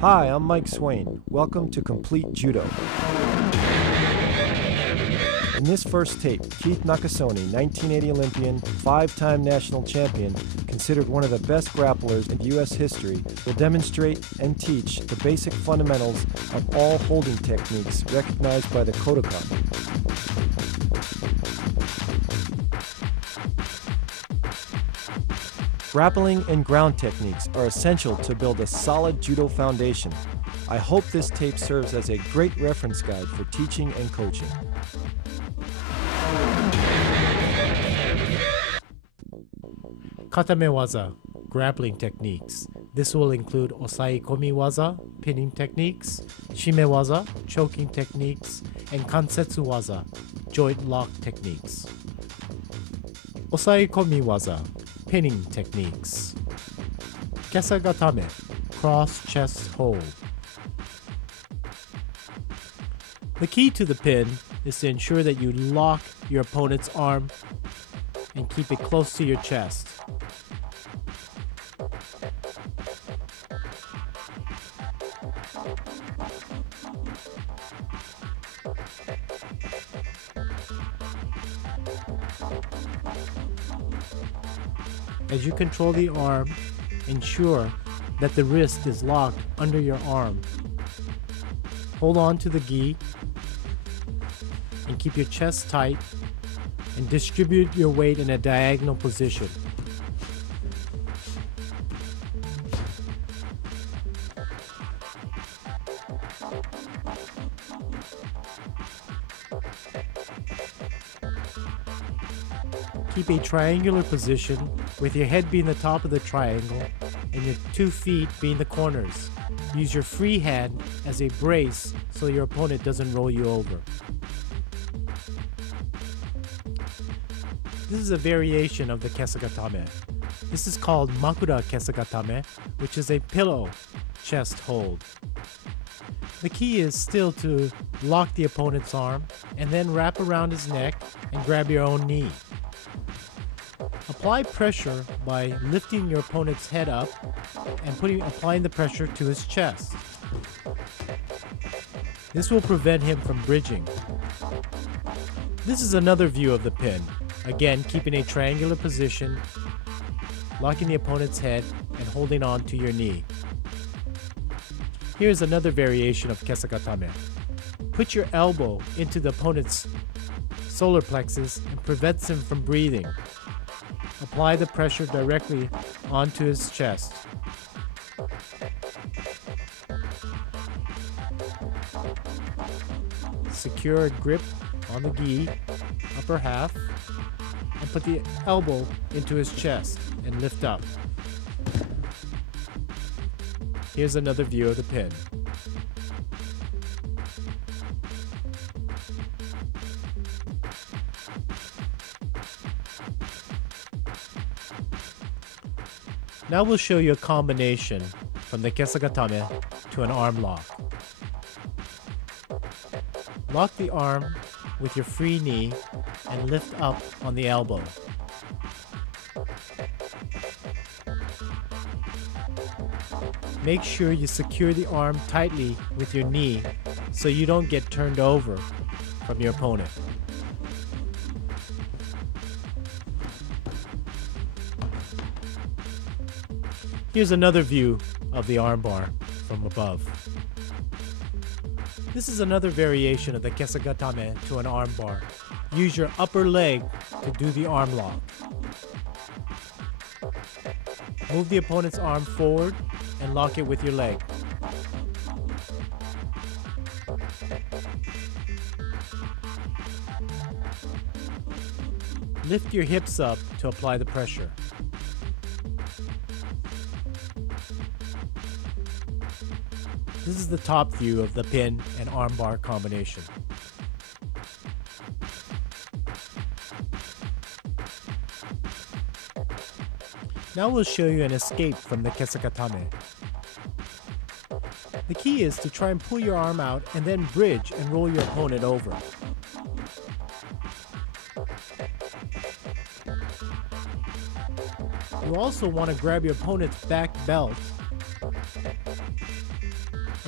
Hi, I'm Mike Swain. Welcome to Complete Judo. In this first tape, Keith Nakasone, 1980 Olympian, 5-time national champion, considered one of the best grapplers in U.S. history, will demonstrate and teach the basic fundamentals of all holding techniques recognized by the Kodokan. Grappling and ground techniques are essential to build a solid judo foundation. I hope this tape serves as a great reference guide for teaching and coaching. Katame waza, grappling techniques. This will include osaikomi waza, pinning techniques, shime waza, choking techniques, and kansetsu waza, joint lock techniques. Osaikomi waza, pinning techniques. Kesagatame, cross chest hold. The key to the pin is to ensure that you lock your opponent's arm and keep it close to your chest. As you control the arm, ensure that the wrist is locked under your arm. Hold on to the gi and keep your chest tight and distribute your weight in a diagonal position. Keep a triangular position with your head being the top of the triangle and your 2 feet being the corners. Use your free hand as a brace so your opponent doesn't roll you over. This is a variation of the kesagatame. This is called makura kesagatame, which is a pillow chest hold. The key is still to lock the opponent's arm and then wrap around his neck and grab your own knee. Apply pressure by lifting your opponent's head up and applying the pressure to his chest. This will prevent him from bridging. This is another view of the pin. Again, keeping a triangular position, locking the opponent's head, and holding on to your knee. Here's another variation of kesagatame. Put your elbow into the opponent's solar plexus and prevents him from breathing. Apply the pressure directly onto his chest. Secure a grip on the gi, upper half, and put the elbow into his chest and lift up. Here's another view of the pin. Now we'll show you a combination from the kesagatame to an arm lock. Lock the arm with your free knee and lift up on the elbow. Make sure you secure the arm tightly with your knee so you don't get turned over from your opponent. Here's another view of the armbar from above. This is another variation of the kesagatame to an armbar. Use your upper leg to do the arm lock. Move the opponent's arm forward and lock it with your leg. Lift your hips up to apply the pressure. This is the top view of the pin and armbar combination. Now we'll show you an escape from the kesagatame. The key is to try and pull your arm out and then bridge and roll your opponent over. You also want to grab your opponent's back belt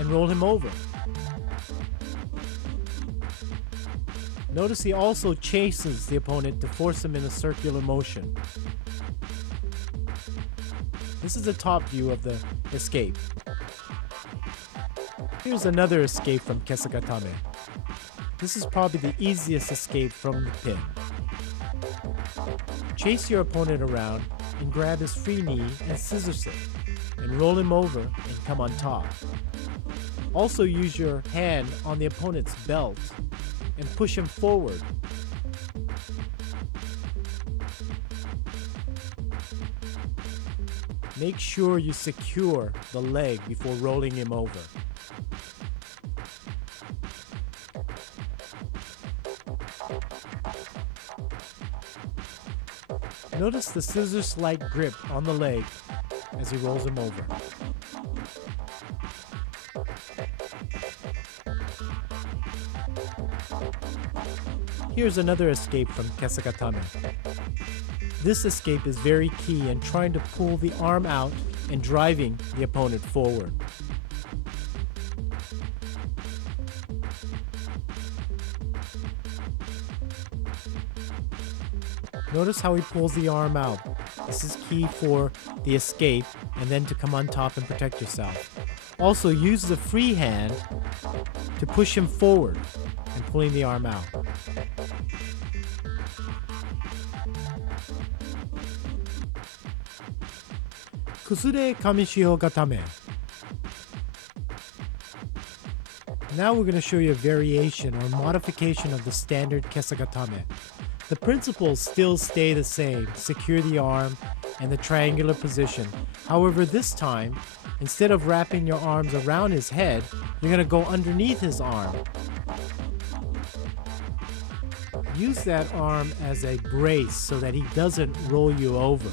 and roll him over. Notice he also chases the opponent to force him in a circular motion. This is the top view of the escape. Here's another escape from Kesagatame. This is probably the easiest escape from the pin. Chase your opponent around and grab his free knee and scissor sit, and roll him over and come on top. Also use your hand on the opponent's belt and push him forward. Make sure you secure the leg before rolling him over. Notice the scissors-like grip on the leg as he rolls him over. Here's another escape from Kesagatame. This escape is very key in trying to pull the arm out and driving the opponent forward. Notice how he pulls the arm out. This is key for the escape and then to come on top and protect yourself. Also use the free hand to push him forward and pulling the arm out. Kusure Kamishio Gatame. Now we're going to show you a variation or modification of the standard Kesagatame. The principles still stay the same, secure the arm and the triangular position. However, this time, instead of wrapping your arms around his head, you're going to go underneath his arm. Use that arm as a brace so that he doesn't roll you over.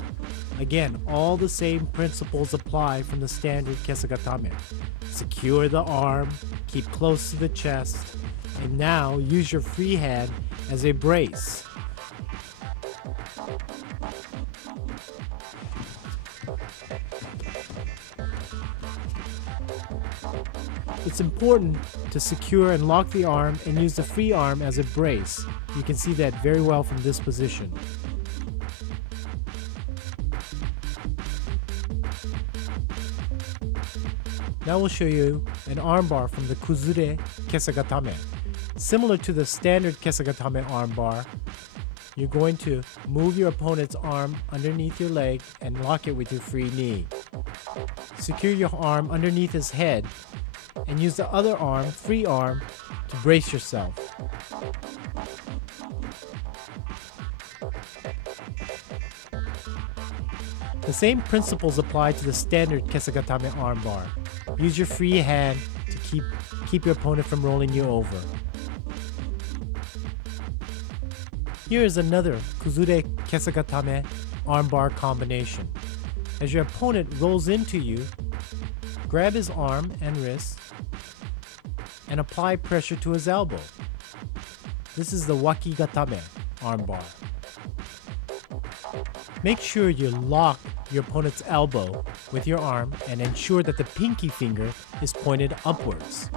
Again, all the same principles apply from the standard Kesagatame. Secure the arm, keep close to the chest, and now use your free hand as a brace. It's important to secure and lock the arm and use the free arm as a brace. You can see that very well from this position. Now we'll show you an armbar from the Kuzure Kesagatame. Similar to the standard Kesagatame armbar, you're going to move your opponent's arm underneath your leg and lock it with your free knee. Secure your arm underneath his head and use the other arm, free arm, to brace yourself. The same principles apply to the standard Kesagatame armbar. Use your free hand to keep your opponent from rolling you over. Here is another Kuzure Kesagatame armbar combination. As your opponent rolls into you, grab his arm and wrist and apply pressure to his elbow. This is the Wakigatame armbar. Make sure you lock your opponent's elbow with your arm and ensure that the pinky finger is pointed upwards.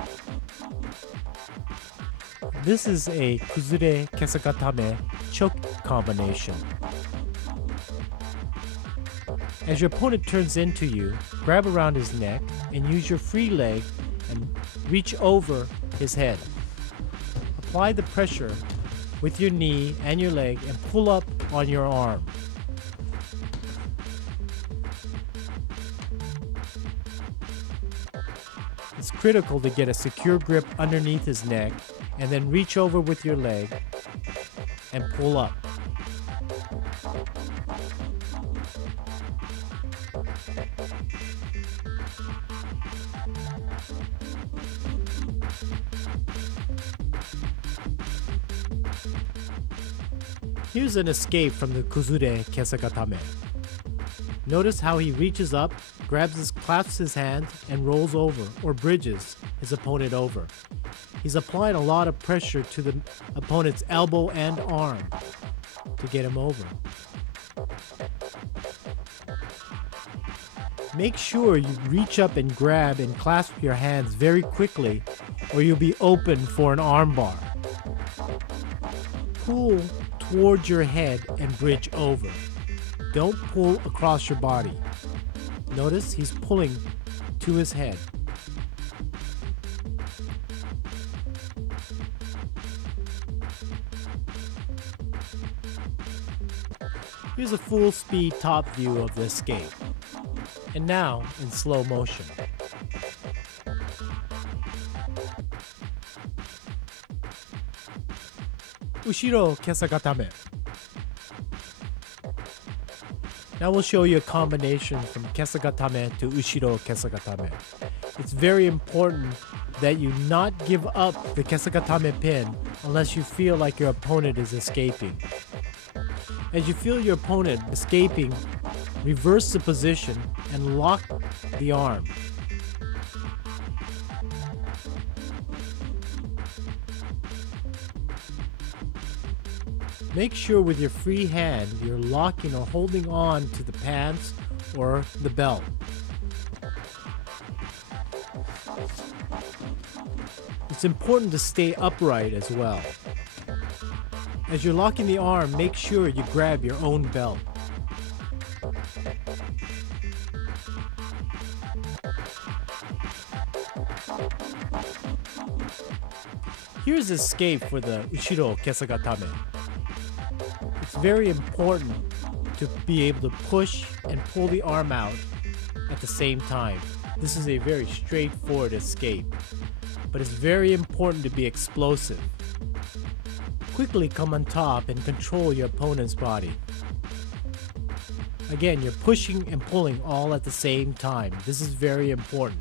This is a Kuzure Kesagatame choke combination. As your opponent turns into you, grab around his neck and use your free leg and reach over his head. Apply the pressure with your knee and your leg and pull up on your arm. It's critical to get a secure grip underneath his neck and then reach over with your leg and pull up. Here's an escape from the Kuzure Kesagatame. Notice how he reaches up, clasps his hands, and rolls over or bridges his opponent over. He's applying a lot of pressure to the opponent's elbow and arm to get him over. Make sure you reach up and grab and clasp your hands very quickly, or you'll be open for an armbar. Pull towards your head and bridge over. Don't pull across your body. Notice he's pulling to his head. Here's a full speed top view of the escape. And now in slow motion. Ushiro kesagatame. Now we'll show you a combination from kesagatame to ushiro kesagatame. It's very important that you not give up the kesagatame pin unless you feel like your opponent is escaping. As you feel your opponent escaping, reverse the position and lock the arm. Make sure with your free hand you're locking or holding on to the pants or the belt. It's important to stay upright as well. As you're locking the arm, make sure you grab your own belt. Here's escape for the ushiro kesagatame. It's very important to be able to push and pull the arm out at the same time. This is a very straightforward escape, but it's very important to be explosive. Quickly come on top and control your opponent's body. Again, you're pushing and pulling all at the same time. This is very important.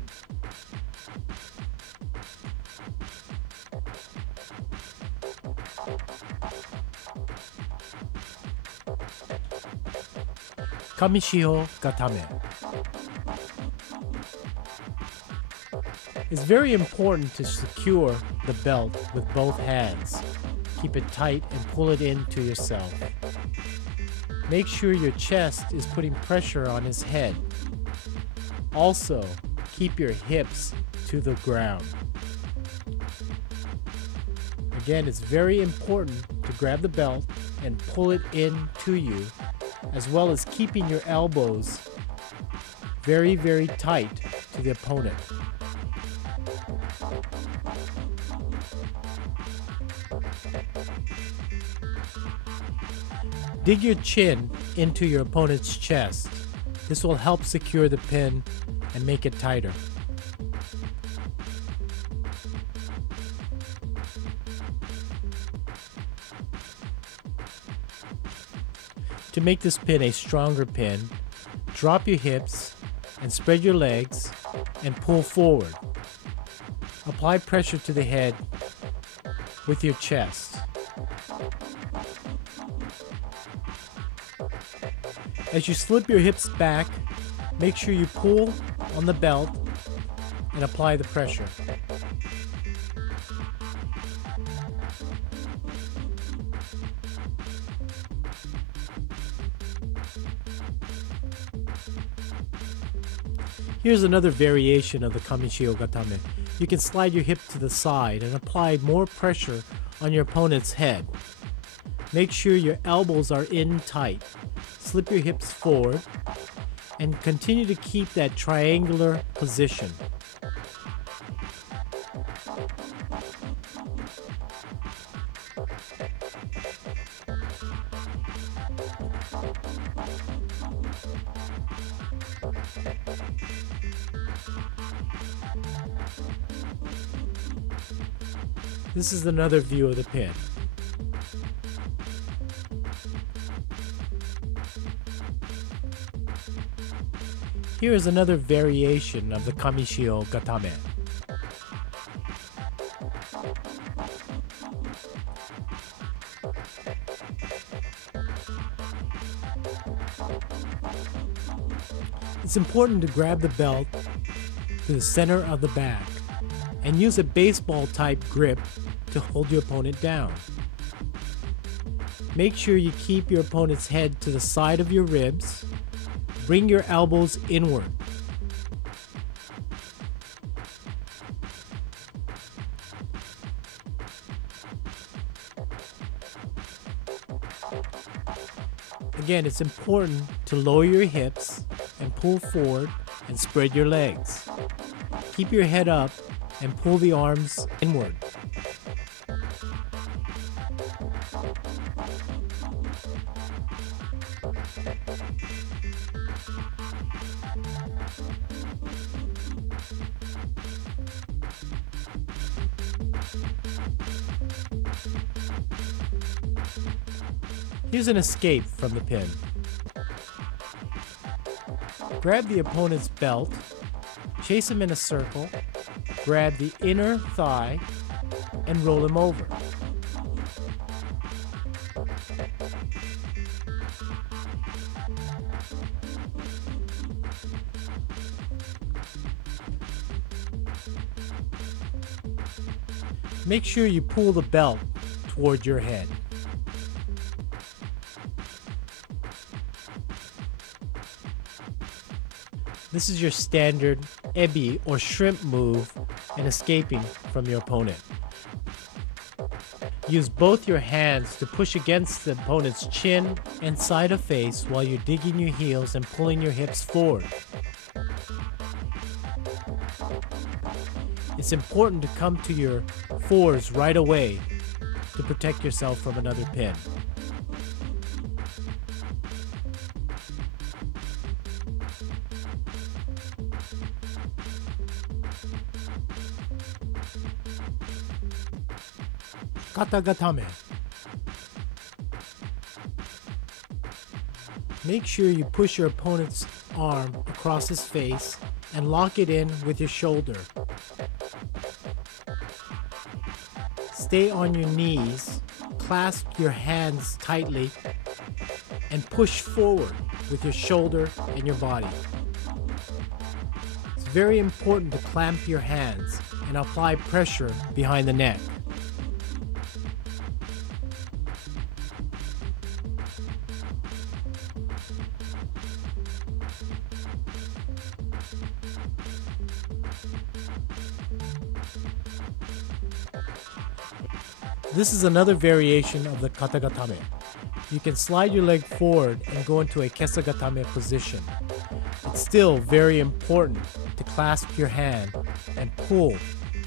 Kamishiho Gatame. It's very important to secure the belt with both hands. Keep it tight and pull it into yourself. Make sure your chest is putting pressure on his head. Also, keep your hips to the ground. Again, it's very important to grab the belt and pull it in to you, as well as keeping your elbows very, very tight to the opponent. Dig your chin into your opponent's chest. This will help secure the pin and make it tighter. To make this pin a stronger pin, drop your hips and spread your legs and pull forward. Apply pressure to the head with your chest. As you slip your hips back, make sure you pull on the belt and apply the pressure. Here's another variation of the Kamishiho Gatame. You can slide your hip to the side and apply more pressure on your opponent's head. Make sure your elbows are in tight. Slip your hips forward and continue to keep that triangular position. This is another view of the pin. Here is another variation of the Kamishiho Gatame. It's important to grab the belt to the center of the back and use a baseball type grip to hold your opponent down. Make sure you keep your opponent's head to the side of your ribs. Bring your elbows inward. Again, it's important to lower your hips and pull forward and spread your legs. Keep your head up and pull the arms inward. Here's an escape from the pin. Grab the opponent's belt, chase him in a circle, grab the inner thigh, and roll him over. Make sure you pull the belt toward your head. This is your standard ebi or shrimp move in escaping from your opponent. Use both your hands to push against the opponent's chin and side of face while you're digging your heels and pulling your hips forward. It's important to come to your fours right away to protect yourself from another pin. Katagatame. Make sure you push your opponent's arm across his face and lock it in with your shoulder. Stay on your knees, clasp your hands tightly, and push forward with your shoulder and your body. It's very important to clamp your hands and apply pressure behind the neck. This is another variation of the katagatame. You can slide your leg forward and go into a kesagatame position. It's still very important to clasp your hand and pull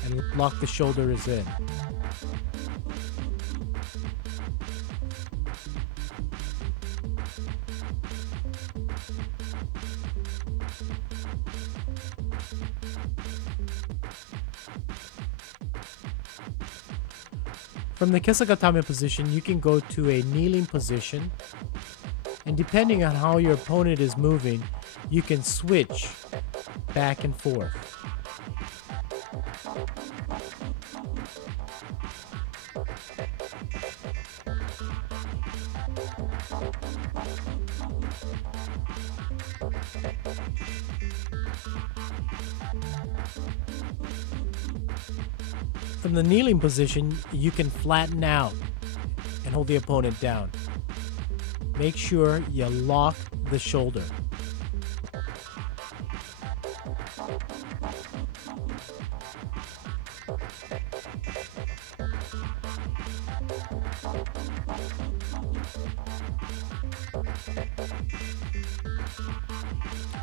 and lock the shoulders in. From the kesagatame position, you can go to a kneeling position, and depending on how your opponent is moving, you can switch back and forth. From the kneeling position, you can flatten out and hold the opponent down. Make sure you lock the shoulder.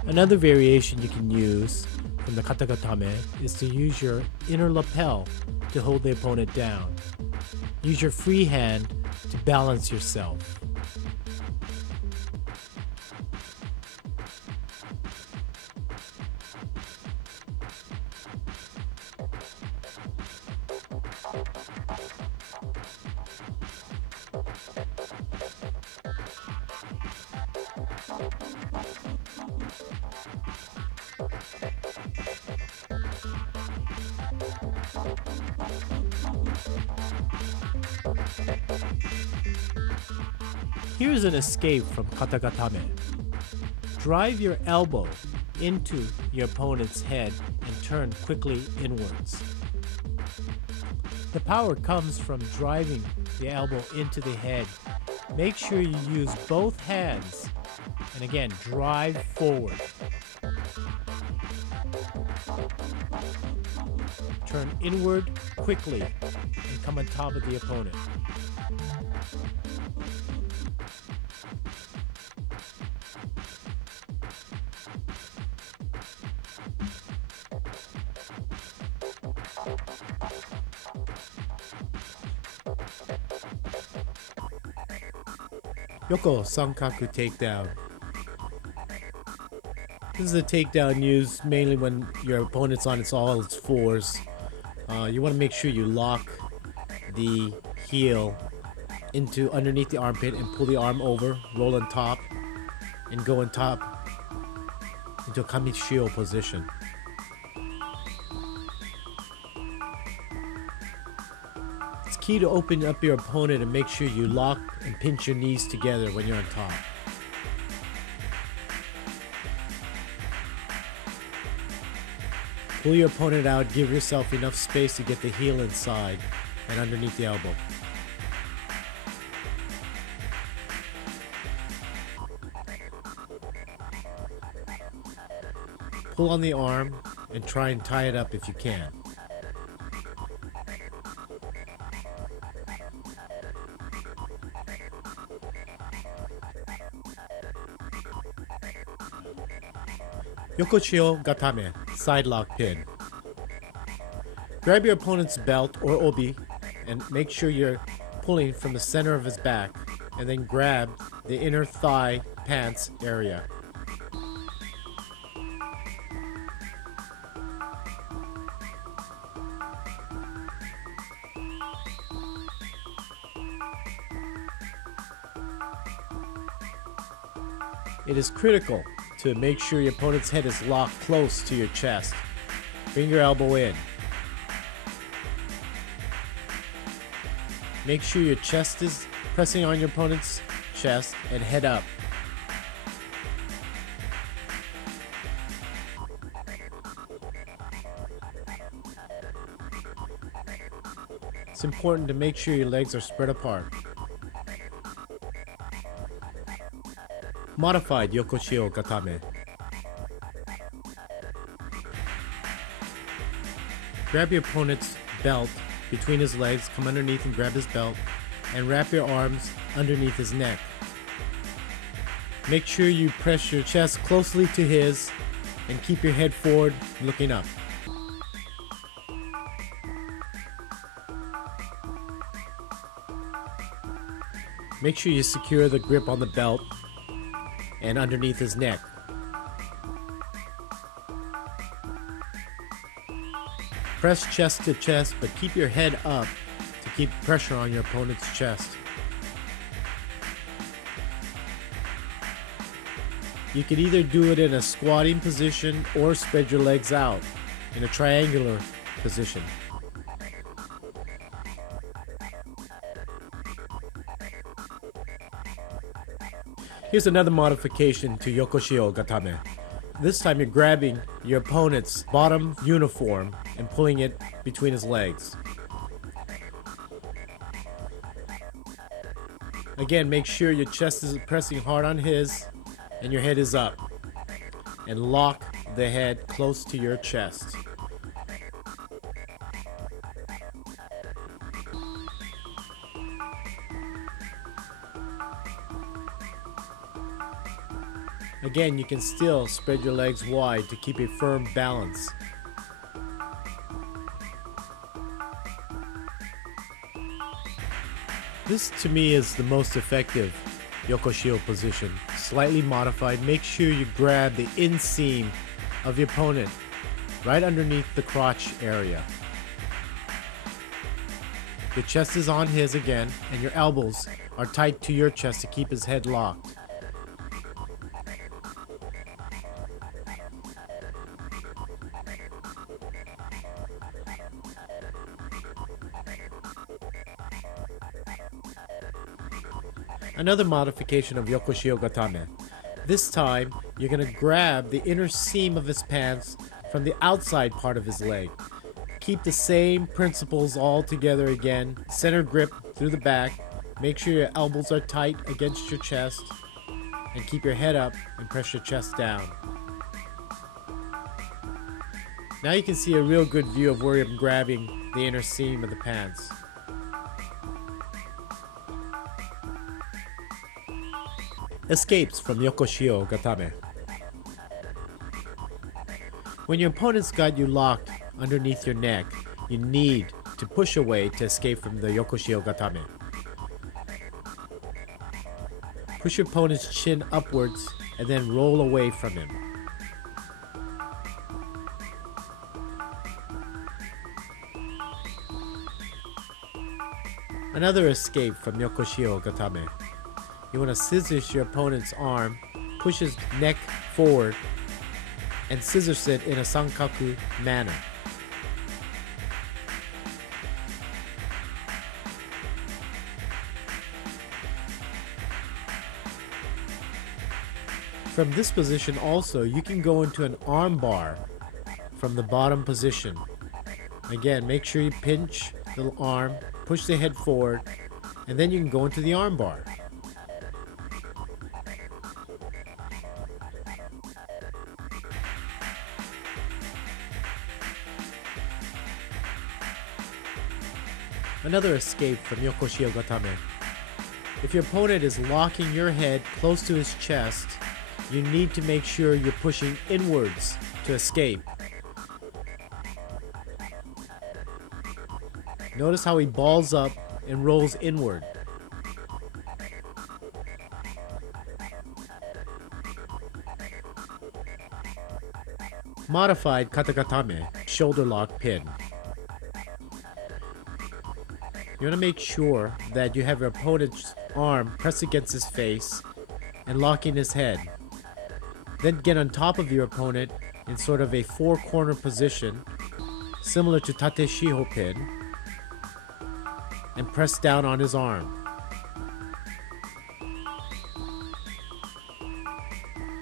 Another variation you can use from the katagatame is to use your inner lapel to hold the opponent down. Use your free hand to balance yourself. Here's an escape from katagatame. Drive your elbow into your opponent's head and turn quickly inwards. The power comes from driving the elbow into the head. Make sure you use both hands and again, drive forward. Turn inward quickly and come on top of the opponent. Yoko Sankaku takedown. This is a takedown used mainly when your opponent's on all its fours. You want to make sure you lock the heel into underneath the armpit and pull the arm over, roll on top, and go on top into a kamishio position. It's key to open up your opponent and make sure you lock and pinch your knees together when you're on top. Pull your opponent out, give yourself enough space to get the heel inside and underneath the elbow. Pull on the arm and try and tie it up if you can. Yokoshio Gatame, side lock pin. Grab your opponent's belt or obi and make sure you're pulling from the center of his back, and then grab the inner thigh pants area. It is critical to make sure your opponent's head is locked close to your chest. Bring your elbow in. Make sure your chest is pressing on your opponent's chest and head up. It's important to make sure your legs are spread apart. Modified Yokoshio Gatame. Grab your opponent's belt between his legs, come underneath and grab his belt, and wrap your arms underneath his neck. Make sure you press your chest closely to his and keep your head forward, looking up. Make sure you secure the grip on the belt and underneath his neck. Press chest to chest, but keep your head up to keep pressure on your opponent's chest. You can either do it in a squatting position or spread your legs out in a triangular position. Here's another modification to Yokoshio Gatame. This time you're grabbing your opponent's bottom uniform and pulling it between his legs. Again, make sure your chest is pressing hard on his and your head is up. And lock the head close to your chest. Again, you can still spread your legs wide to keep a firm balance. This to me is the most effective Yokoshio position. Slightly modified. Make sure you grab the inseam of your opponent right underneath the crotch area. Your chest is on his again, and your elbows are tight to your chest to keep his head locked. Another modification of Yokoshio Gatame. This time, you're going to grab the inner seam of his pants from the outside part of his leg. Keep the same principles all together again. Center grip through the back. Make sure your elbows are tight against your chest. And keep your head up and press your chest down. Now you can see a real good view of where I'm grabbing the inner seam of the pants. Escapes from Yokoshio Gatame. When your opponent's got you locked underneath your neck, you need to push away to escape from the Yokoshio Gatame. Push your opponent's chin upwards and then roll away from him. Another escape from Yokoshio Gatame. You want to scissors your opponent's arm, push his neck forward, and scissors it in a sankaku manner. From this position also, you can go into an arm bar from the bottom position. Again, make sure you pinch the arm, push the head forward, and then you can go into the arm bar. Another escape from Yokoshio Gatame. If your opponent is locking your head close to his chest, you need to make sure you're pushing inwards to escape. Notice how he balls up and rolls inward. Modified katagatame, shoulder lock pin. You want to make sure that you have your opponent's arm pressed against his face and locking his head. Then get on top of your opponent in sort of a four-corner position, similar to tate shiho pin, and press down on his arm.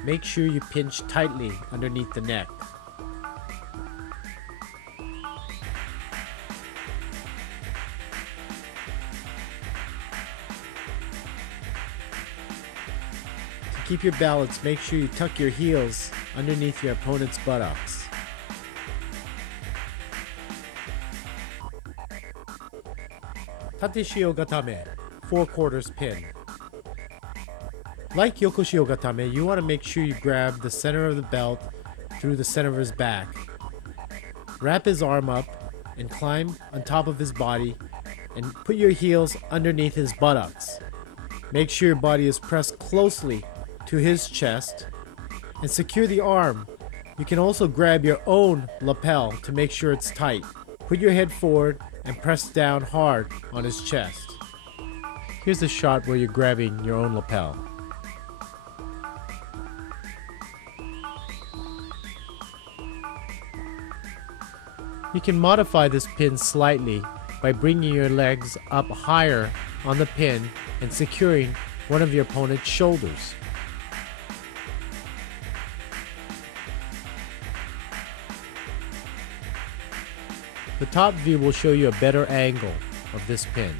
Make sure you pinch tightly underneath the neck. To keep your balance, make sure you tuck your heels underneath your opponent's buttocks. Tate shio gatame, 4/4 pin. Like Yokoshio Gatame, you want to make sure you grab the center of the belt through the center of his back. Wrap his arm up and climb on top of his body and put your heels underneath his buttocks. Make sure your body is pressed closely to his chest and secure the arm. You can also grab your own lapel to make sure it's tight. Put your head forward and press down hard on his chest. Here's a shot where you're grabbing your own lapel. You can modify this pin slightly by bringing your legs up higher on the pin and securing one of your opponent's shoulders. The top view will show you a better angle of this pin.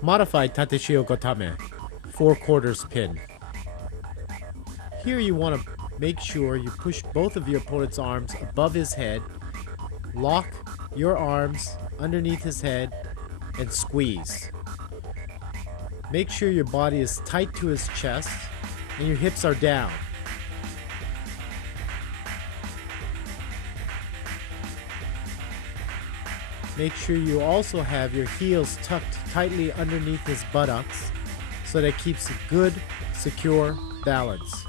Modified tate shio gatame, 4/4 pin. Here you want to make sure you push both of your opponent's arms above his head, lock your arms underneath his head, and squeeze. Make sure your body is tight to his chest and your hips are down. Make sure you also have your heels tucked tightly underneath his buttocks so that it keeps a good, secure balance.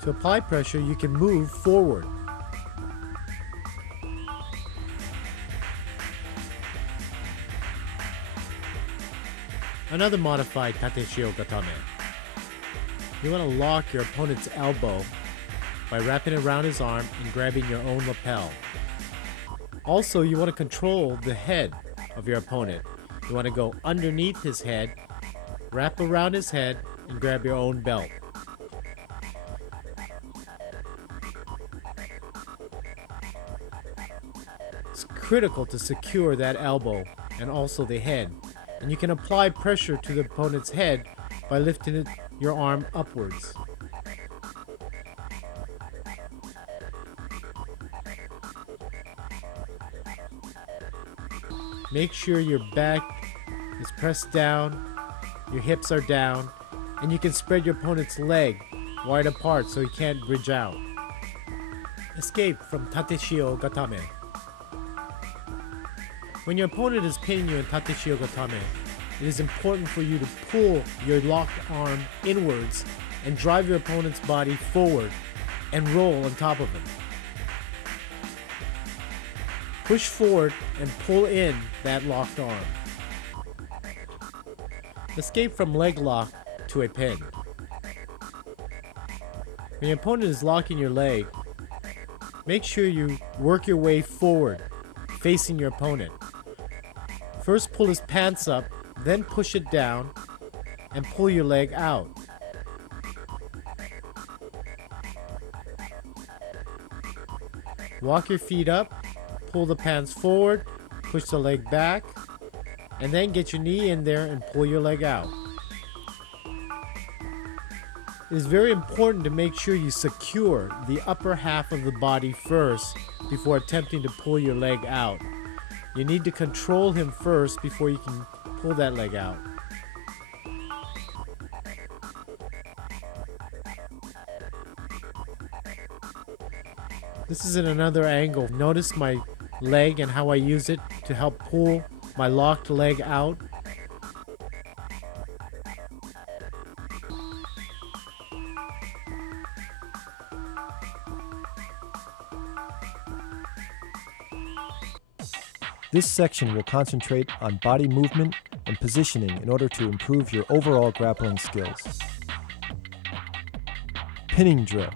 To apply pressure, you can move forward. Another modified tate shio gatame. You want to lock your opponent's elbow by wrapping it around his arm and grabbing your own lapel. Also, you want to control the head of your opponent. You want to go underneath his head, wrap around his head, and grab your own belt. It's critical to secure that elbow and also the head. And you can apply pressure to the opponent's head by lifting your arm upwards. Make sure your back is pressed down, your hips are down, and you can spread your opponent's leg wide apart so he can't bridge out. Escape from Tateshio Gatame. When your opponent is pinning you in Tateshio Gatame, it is important for you to pull your locked arm inwards and drive your opponent's body forward and roll on top of him. Push forward and pull in that locked arm. Escape from leg lock to a pin. When your opponent is locking your leg, make sure you work your way forward, facing your opponent. First pull his pants up, then push it down, and pull your leg out. Walk your feet up, pull the pants forward, push the leg back, and then get your knee in there and pull your leg out. It is very important to make sure you secure the upper half of the body first before attempting to pull your leg out. You need to control him first before you can pull that leg out. This is in another angle. Notice my leg and how I use it to help pull my locked leg out. This section will concentrate on body movement and positioning in order to improve your overall grappling skills. Pinning drill.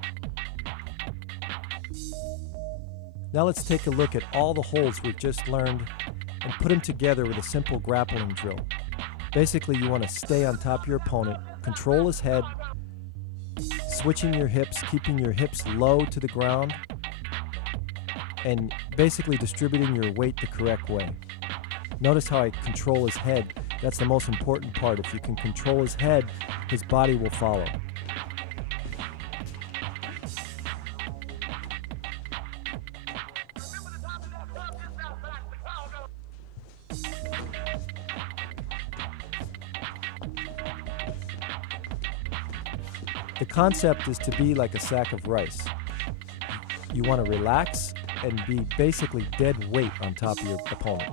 Now let's take a look at all the holds we've just learned and put them together with a simple grappling drill. Basically, you want to stay on top of your opponent, control his head, switching your hips, keeping your hips low to the ground, and basically distributing your weight the correct way. Notice how I control his head. That's the most important part. If you can control his head, his body will follow. The concept is to be like a sack of rice. You want to relax and be basically dead weight on top of your opponent.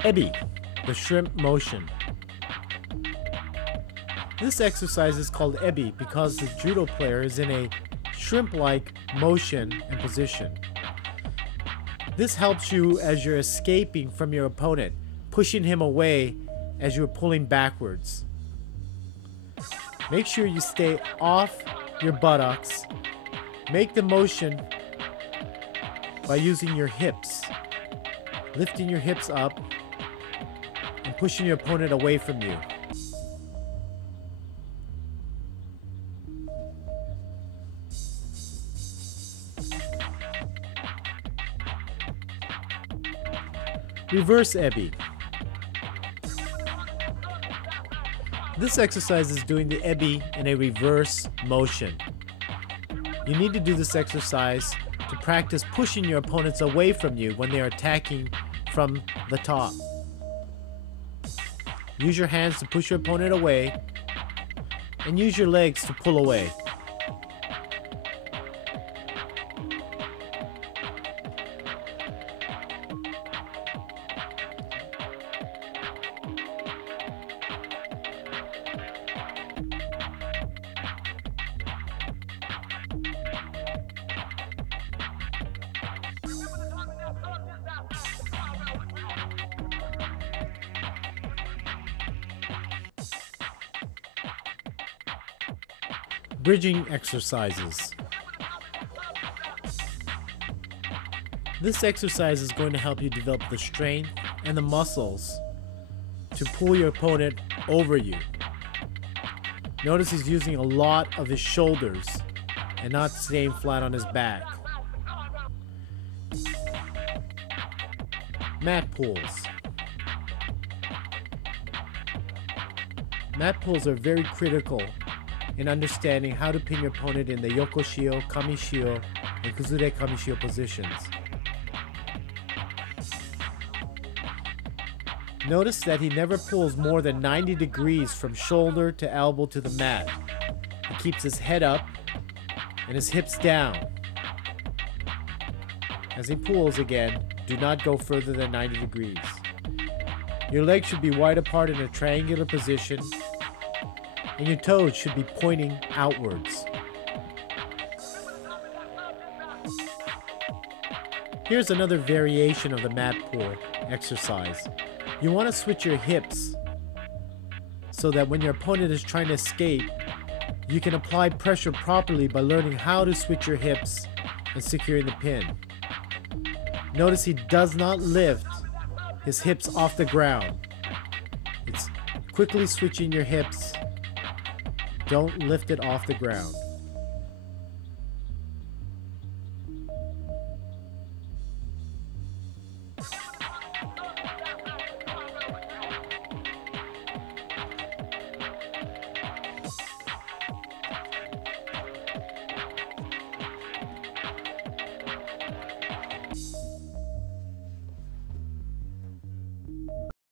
Ebi, the shrimp motion. This exercise is called Ebi because the judo player is in a shrimp-like motion and position. This helps you as you're escaping from your opponent, pushing him away as you're pulling backwards. Make sure you stay off your buttocks. Make the motion by using your hips, lifting your hips up and pushing your opponent away from you. Reverse Ebi. This exercise is doing the Ebi in a reverse motion. You need to do this exercise to practice pushing your opponents away from you when they are attacking from the top. Use your hands to push your opponent away and use your legs to pull away. Bridging exercises. This exercise is going to help you develop the strength and the muscles to pull your opponent over you. Notice he's using a lot of his shoulders and not staying flat on his back. Mat pulls. Mat pulls are very critical in understanding how to pin your opponent in the Yokoshio, Kamishio, and Kuzure Kamishio positions. Notice that he never pulls more than 90 degrees from shoulder to elbow to the mat. He keeps his head up and his hips down. As he pulls again, do not go further than 90 degrees. Your legs should be wide apart in a triangular position, and your toes should be pointing outwards. Here's another variation of the mat pull exercise. You want to switch your hips so that when your opponent is trying to escape, you can apply pressure properly by learning how to switch your hips and securing the pin. Notice he does not lift his hips off the ground. It's quickly switching your hips. Don't lift it off the ground.